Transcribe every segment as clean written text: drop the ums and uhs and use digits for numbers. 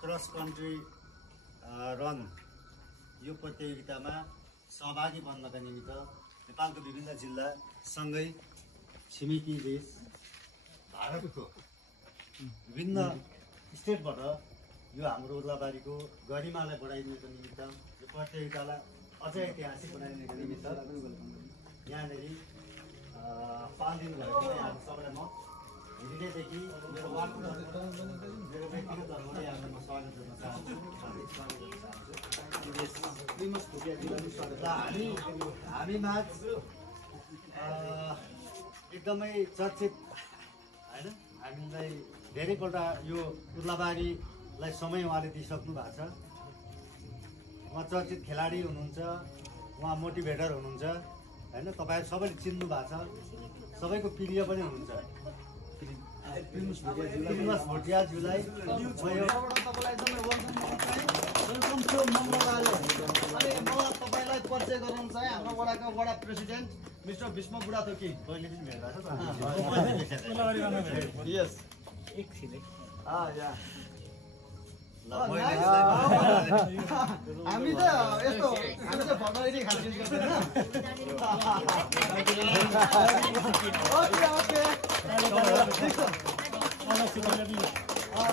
Cross country run यो प्रतियोगितामा सहभागी बन्नका निमित्त नेपालको विभिन्न जिल्ला सँगै छिमेकी देश भारतको विभिन्न स्टेटबाट यो हाम्रो उर्लाबारीको गरिमालाई बढाइदिनको निमित्त यो प्रतियोगितालाई अझ ऐतिहासिक बनाइदिनको निमित्त यहाँनिर पालिदिनु भएको यहाँहरू सबैलाई म हृदयदेखि मेरो व्यक्तिगत तर्फबाट यहाँलाई म स्वागत गर्न चाहन्छु, हार्दिक स्वागत गर्न चाहन्छु। हामीमाझ एकदमै चर्चित होइन, हामीलाई धेरैपल्ट यो उर्लाबारीलाई समय उहाँले दिइसक्नु भएको छ। उहाँ चर्चित खेलाडी हुनुहुन्छ, उहाँ मोटिभेटर हुनुहुन्छ होइन, तपाईँहरू सबैले चिन्नु भएको छ, सबैको प्रिय पनि हुनुहुन्छ। प्रिन्स भोटियाज्यूलाई मलाई तपाईँलाई परिचय गराउनु चाहे हाम्रो वडाको वडा प्रेसिडेन्ट मिस्टर भीष्म बुढाथोकी। पहिले पनि भेट हामी त यस्तो हामी त भगाइदिने खालको युज गर्दैन।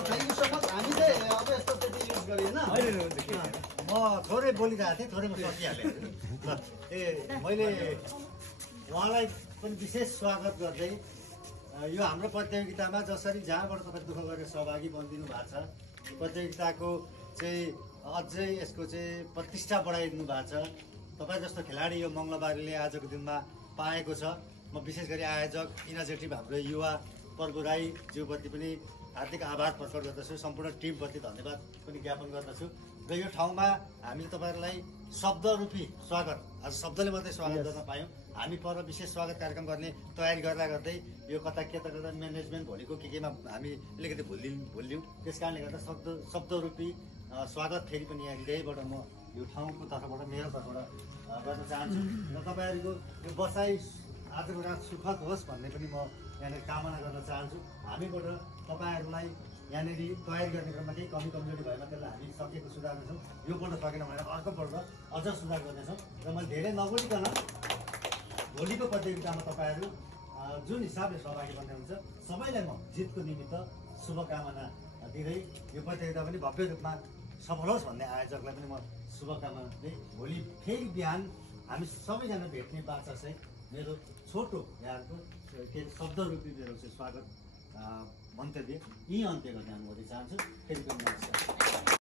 Thank you so much. हामी चाहिँ अब यस्तो त्यति युज गरेन। म थोरै बोलिरहेको थिएँ, थोरै म सकिहालेँ। मैले उहाँलाई पनि विशेष स्वागत गर्दै यो हाम्रो प्रतियोगितामा जसरी जहाँबाट तपाईँ दुःख गरेर सहभागी बनिदिनु भएको छ, प्रतियोगिताको चाहिँ अझै यसको चाहिँ प्रतिष्ठा बढाइदिनु भएको छ। तपाईँ जस्तो खेलाडी यो मङ्गलबारीले आजको दिनमा पाएको छ। म विशेष गरी आयोजक इनिसिएटिभ हाम्रो युवा पर्गु राई ज्यूप्रति पनि हार्दिक आभार प्रकट गर्दछु, सम्पूर्ण टिमप्रति धन्यवाद पनि ज्ञापन गर्दछु। र यो ठाउँमा हामीले तपाईँहरूलाई शब्दरूपी स्वागत, आज शब्दले मात्रै स्वागत गर्न पायौँ। हामी पर विशेष स्वागत कार्यक्रम गर्ने तयारी गर्दा गर्दै यो कता म्यानेजमेन्ट भोलिको केमा हामी अलिकति भुलियौँ। त्यस कारणले गर्दा शब्दरूपी स्वागत फेरि पनि यहाँ हृदयबाट म यो ठाउँको तर्फबाट मेरो तर्फबाट गर्न चाहन्छु। र तपाईँहरूको यो बसाइ आजको रात सुखद होस् भन्ने पनि म यहाँनिर कामना गर्न चाहन्छु। हामीबाट तपाईँहरूलाई यहाँनिर तयारी गर्ने क्रममा केही कमी कमजोरी भएमा त्यसलाई हामी सकेको सुधार्नेछौँ। यो पल्ट सकेन भने अर्कोपल्ट अझ सुधार गर्नेछौँ। र मैले धेरै नबोलिकन भोलिको प्रतियोगितामा तपाईँहरू जुन हिसाबले सहभागी बन्ने हुन्छ सबैलाई म जितको निमित्त शुभकामना दिँदै यो प्रतियोगिता पनि भव्य रूपमा सफल होस् भन्ने आयोजकलाई पनि म शुभकामना दिँदै भोलि फेरि बिहान हामी सबैजना भेट्ने बाचा चाहिँ मेरो छोटो यहाँको के शब्दरूपी मेरो चाहिँ स्वागत मन्तव्य यही अन्त्य गर्ने अनुमति चाहन्छु। फेरि पनि